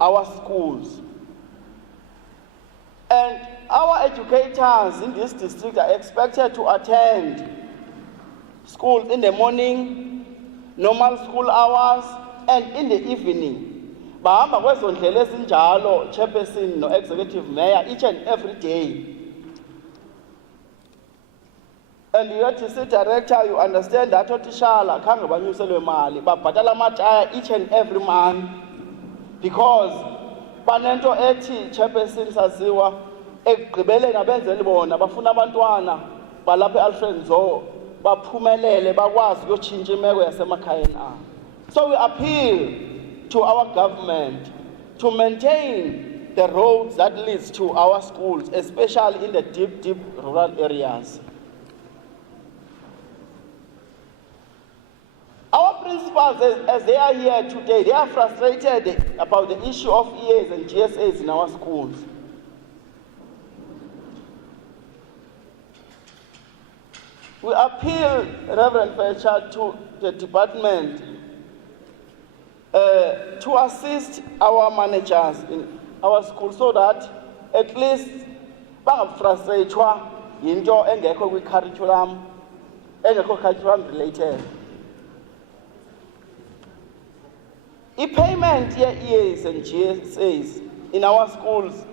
our schools. And our educators in this district are expected to attend schools in the morning, normal school hours, and in the evening. Bahamba kwezo ndlela ezinjalo, chairperson no executive mayor, each and every day. And you see, director, you understand that otishala khange banyuselwe mali, babhatala amataya each and every month, because banento ethi chairperson saziwa ekugqibeleni abenzeli bona bafuna abantwana balapha eAlfred Nzo baphumelele bakwazi ukuyotshintsha imeko yasemakhayeni abo. So we appeal to our government to maintain the roads that leads to our schools, especially in the deep rural areas. Our principals, as they are here today, they are frustrated about the issue of EAs and GSAs in our schools. We appeal, Reverend Fletcher, to the department to assist our managers in our schools so that at least bangafrustrate into engekho curriculum related. Payment EAs and GSAs in our schools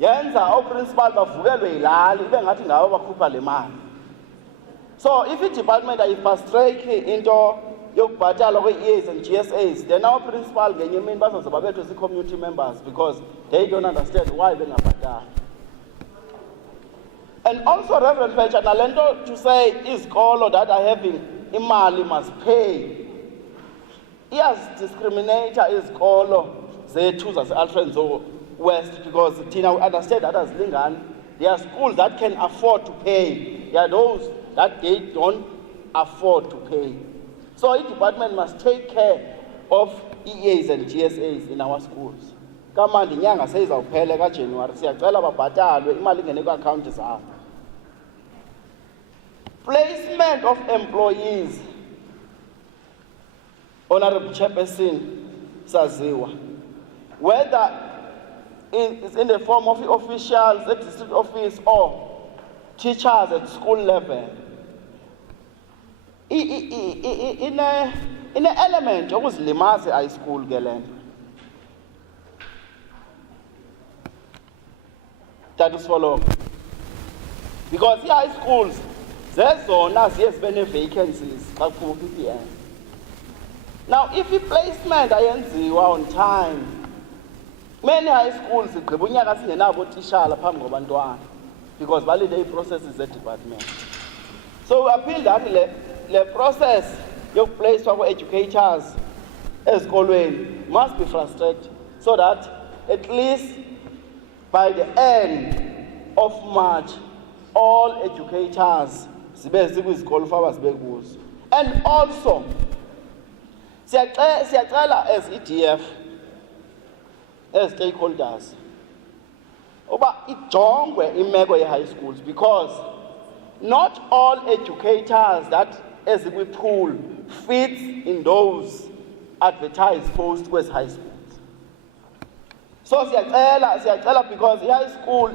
yenza principal bavukelwe ilali ibe ngathi ngawo bakhupha le mali. So if the department ayifrustrate into yokubhatala kwe-EAs and GSAs, then our principal ngenye imini bazoze babethwe zii-community members because they don't understand why bengabhatali. And also, Reverend Fletcher, nalento to say izikolo that are having imali must pay. Iyazidiscriminata izikolo zethu zase-Alfred Nzo West because thina we understand that as Lingani, there are schools that can afford to pay. There are those that they don't afford to pay. So the department must take care of EAs and GSAs in our schools. Kamandi nyanga seyizawuphela kaJanuary siyacela babhatalwe imali ingene ku-account zabo. Placement of employees, Honorable Chairperson saziwa, whether it's in the form of officials at district office or teachers at school level, in an element yokuzilimaza high school ke. That is follow. Because the high schools, zezona ziye vacancies kakhulu PPN. Now, if the placement ayenziwa on time, many high schools igqiba unyaka singenabo otishala phambi kwabantwana because validate processes at department. So we appeal that the process yokuplacewa kwe-educators ezikolweni must be frustrated so that at least by the end of March, all educators zibe zikwizikolo faba zibe kuzo. And also, siyacela as EDF, as stakeholders, uba ijongwe imeko ye-high schools because not all educators that ezikwi-pool fits in those advertised posts kwezi high schools. So siyacela because i-high school,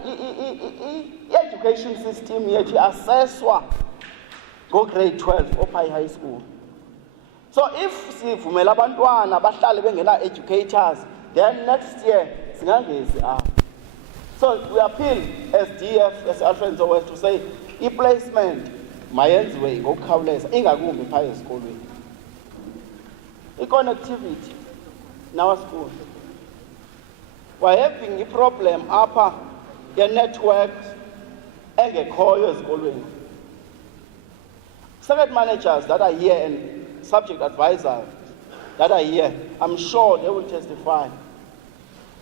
i-education system yethu assesswa go-grade 12 opha i-high school. So if sivumela abantwana bahlale bengena educators, then next year singangezi apho. So we appeal as DF, as Alfred Nzo West, to say i-placement mayenziwe ngokukhawuleza ingakumbi phaya esikolweni. I-connectivity in our school. We're having a problem apha ye-network engekhoyo ezikolweni. Circuit managers that are here and subject advisors that are here, I'm sure they will testify.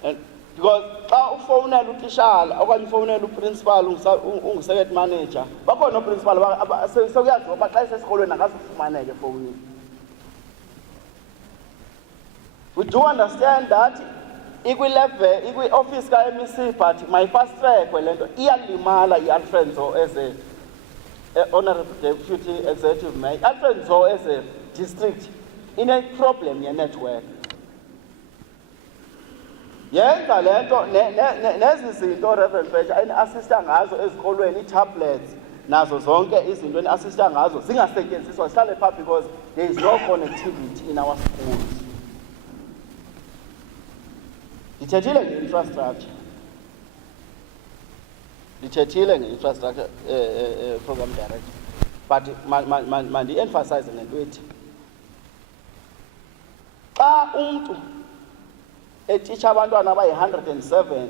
And because xa ufonela utishala okanye ufonela uprincipal ungu-circuit manager, bakhona uprincipal sekuyazi ngoba xa isesikolweni akazifumaneke efowunini. We do understand that ikwi-level, ikwi-office ka-MEC, but my fast track lento iyalimala i-Alfred Nzo as a Honorable Deputy Executive Mayor. Alfred Nzo as a district in a problem in network. yenza le nto nezi zinto Reverend Fletcher eni-assista ngazo ezikolweni, ii-tablets nazo zonke izinto eni-assista ngazo zingasetyenziswa, zihlale phaa because there is no connectivity in our schools. Ndithethile nge-infrastructure. Ndithethile nge-infrastructure program director. But mandi-emphasize ngento ethi xa umntu etitsha abantwana abayi-107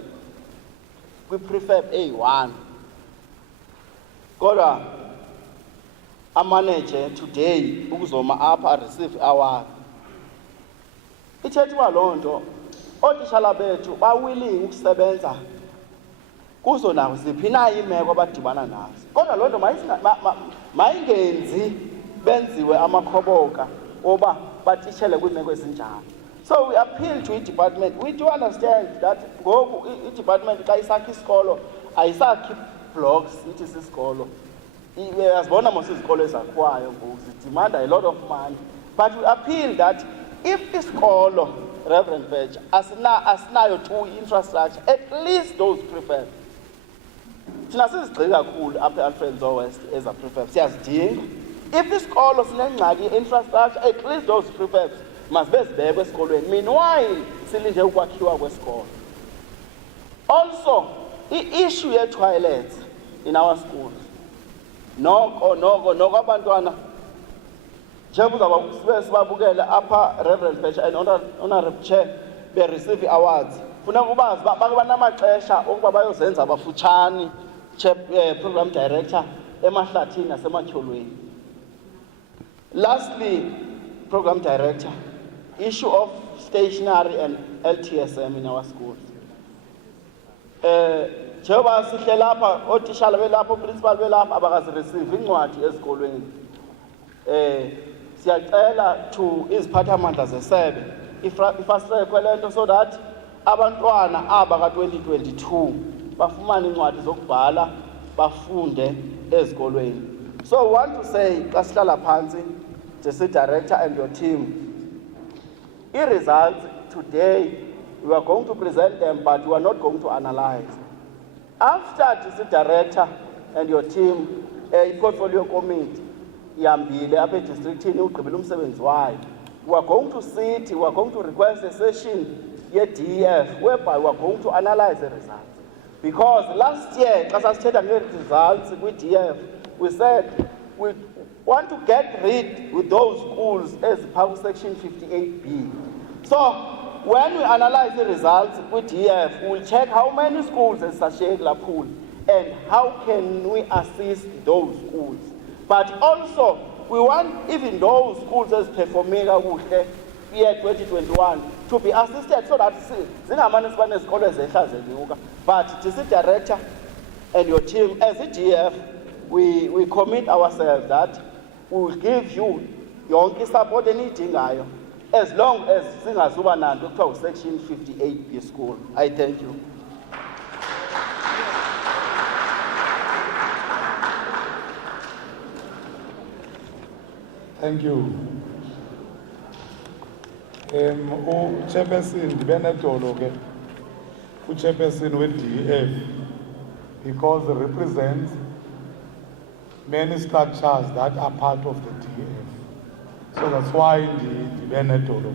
kwi-prefab A1 kodwa amaneje today ukuzoma apha receive award, ithetha uba loo nto ootishala bethu bawilling ukusebenza kuzo naziphi na iimeko abadibana nazo. Kodwa loo nto mayingenzi benziwe amakhoboka oba batishele kwiimeko ezinjalo. So we appeal to i-department. We do understand that ngoku i-department xa isakha isikolo ayisakhi blocks ithi sisikolo. Uyazibona mos izikolo ezakhiwayo ngoku zidimanda a lot of money. But we appeal that if isikolo, Reverend Fletcher, asinayo tu infrastructure, at least those prefab. Thina sizigxili kakhulu apha Alfred Nzo West as a prefab, siyazidinga. If isikolo sinengxaki infrastructure, at least those prefabs must be zibekwe esikolweni. Meanwhile, silinde ukwakhiwa kwesikolo. Also, i-issue ye-toilets in our schools. Noko abantwana njengoba sibabukele apha Reverend Fletcher and Honorable Chair be-receive awards. Funeka ubazi bake banamaxesha okuba bayozenza abafutshane program director emahlathini nasematyholweni. Lastly, program director, issue of stationery and LTSM in our schools. Njengoba sihle lapha ootishala belapha oprincipal belapha abakazireceive incwadi ezikolweni. Siyacela to iziphathamandla zesebe ifastrekwe le nto so that abantwana aba ka-2022 bafumane incwadi zokubhala bafunde ezikolweni. So we want to say xa sihlala phantsi DC director and your team, i-results today we are going to present them but we are not going to analyze. After DC director and your team, i-portfolio committee ihambile apha edistrictini ugqibile umsebenzi wayo, we are going to sit, we are going to request a session ye-DEF whereby we are going to analyze the results. Because last year, xa sasithetha nge-results kwi-DEF, we said we want to get rid with those schools as per section 58B. So when we analyze the results with DEF, we will check how many schools is associated la pool and how can we assist those schools. But also, we want even those schools as performing kuhle year 2021 to be assisted so that zingamane sibane izikolo ezehla zenyuka. But DC director and your team as a DEF, we commit ourselves that we will give you yonke support enidingayo as long as singazuba nanto kuthiwa section 58B school. I thank you. Thank you. Chairperson Benetolo, chairperson with DEF, because it represents many structures that are part of the DEF. So that's why the Benetolo,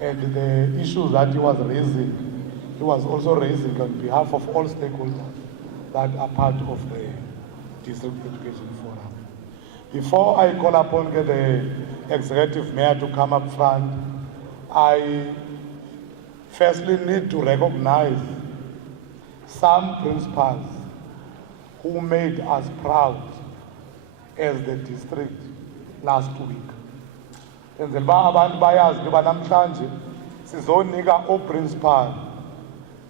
and the issues that he was raising, he was also raising on behalf of all stakeholders that are part of the District Education Forum. Before I call upon the executive mayor to come up front, I firstly need to recognize some principals who made us proud as the district last week. Enzela uba abantu bayazi ukuba namhlanje sizonika oo-principal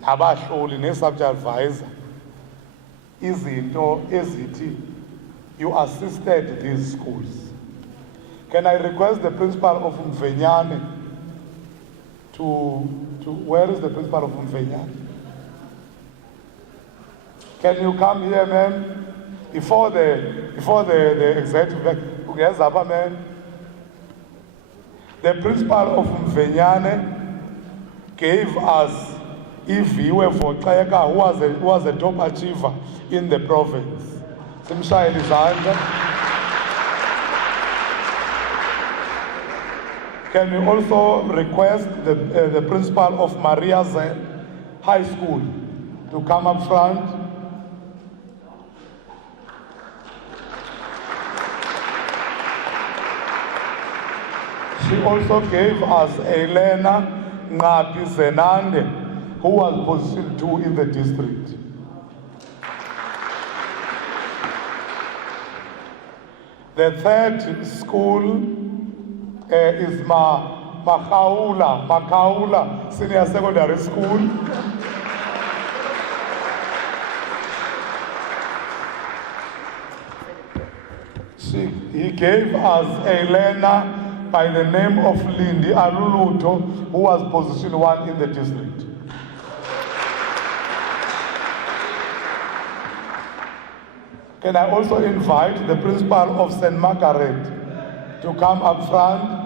nabahloli ne-subject advisor izinto ezithi you assisted these schools. Can I request the principal of Mvenyane where is the principal of Mvenyane? Can you come here, ma'am? Before the executive, yes, ma'am. The principal of Mvenyane, gave us Iviwe Voxeka, who was a top achiever in the province. Simshayeli izandla. Can we also request the principal of Maria Zen High School to come up front? She also gave us Elena Ngapi Zenande, who was position 2 in the district. The third school is Makaula Senior Secondary School. He gave us Elena by the name of Lindy Aluluto, who was position 1 in the district. Can I also invite the principal of St. Margaret to come up front?